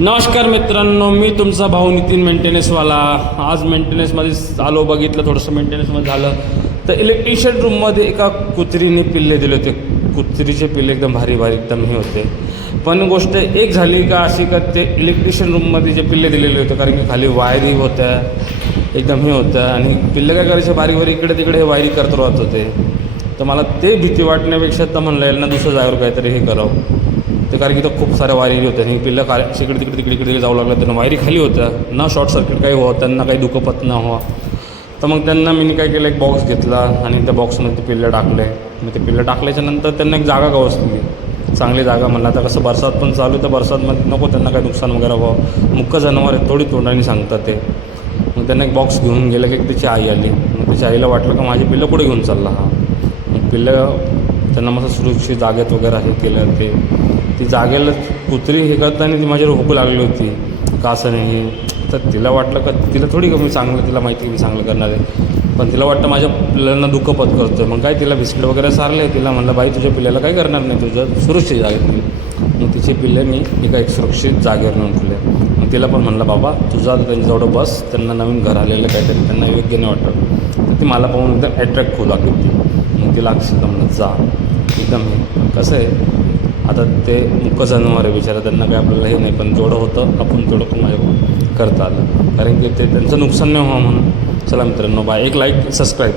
नमस्कार मित्रांनो, मी तुमचा भाऊ नितीन मेंटेनन्सवाला. आज मेंटेनन्समध्ये आलो, बघितलं थोडंसं मेंटेनन्समध्ये झालं तर इलेक्ट्रिशियन रूममध्ये एका कुत्रीने पिल्ले दिले होते. कुत्रीचे पिल्ले एकदम भारी भारी एकदम हे होते. पण गोष्ट एक झाली का अशी का ते इलेक्ट्रिशियन रूममध्ये जे पिल्ले दिलेले होते, कारण की खाली वायरी होत्या एकदम हे होत्या आणि पिल्ले काय करायचे बारीक बारीक इकडे तिकडे हे वायरी करत राहत होते. तर मला ते भीती वाटण्यापेक्षा तर म्हणलं यांना दुसरं जागेवर काहीतरी हे करावं. ते कारण की तर खूप साऱ्या वायरी होत्या आणि पिल्लं इकडे तिकडे तिकडे इकडे जाऊ लागलं. त्यांना वायरी खाली होत्या ना, शॉर्ट सर्किट काही हो, त्यांना काही दुखपत न हो. तर मग त्यांना मी काय केलं, एक बॉक्स घेतला आणि त्या बॉक्समध्ये ते पिल्लं टाकले. मग ते पिल्लं टाकल्याच्यानंतर त्यांना एक जागा गवसली, चांगली जागा. म्हणलं आता कसं बरसात पण चालू आहे, तर बरसातमध्ये नको त्यांना काही नुकसान वगैरे व्हावं. मुक्क जनावर आहे, थोडी तोंडाने सांगतात ते. मग त्यांना एक बॉक्स घेऊन गेलं की त्याची आई आली. मग त्याच्या आईला वाटलं का माझी पिल्लं कुठे घेऊन चालला हा. मग पिल्लं त्यांना मस्त सुरक्षित जागेत वगैरे हे केलं. ती जागेला कुत्री हे करताना ती माझ्यावर हुकू लागली होती का असं नाही. तर तिला वाटलं का तिला थोडी मी चांगलं, तिला माहिती मी चांगलं करणार आहे, पण तिला वाटतं माझ्या पिल्लांना दुःखपत करतो आहे. मग काय तिला बिस्किट वगैरे सारले. तिला म्हणलं बाई तुझ्या पिल्ल्याला काही करणार नाही, तुझ्या सुरक्षित जागेत नेईल. मग तिचे पिल्ले मी एका एक सुरक्षित जागेवर नेऊन ठेवले. मग तिला पण म्हणलं बाबा तुझा त्यांच्याजवळ बस, त्यांना नवीन घर आलेलं काहीतरी त्यांना योग्य नाही वाटत. तर ती मला पाहून एकदम अट्रॅक्ट होऊ लागली ती. मग तिला अक्षरशः म्हणलं जा एकदम हे कसं आहे. आता ते मुक्क जनावर आहे बिचारा, त्यांना काही आपल्याला हे नाही, पण जेवढं होतं आपण तेवढं पण माझ्याकडून करता आलं, कारण की ते त्यांचं नुकसान नाही व्हावं म्हणून. चला मित्रांनो, बाय. एक लाईक, सबस्क्राईब.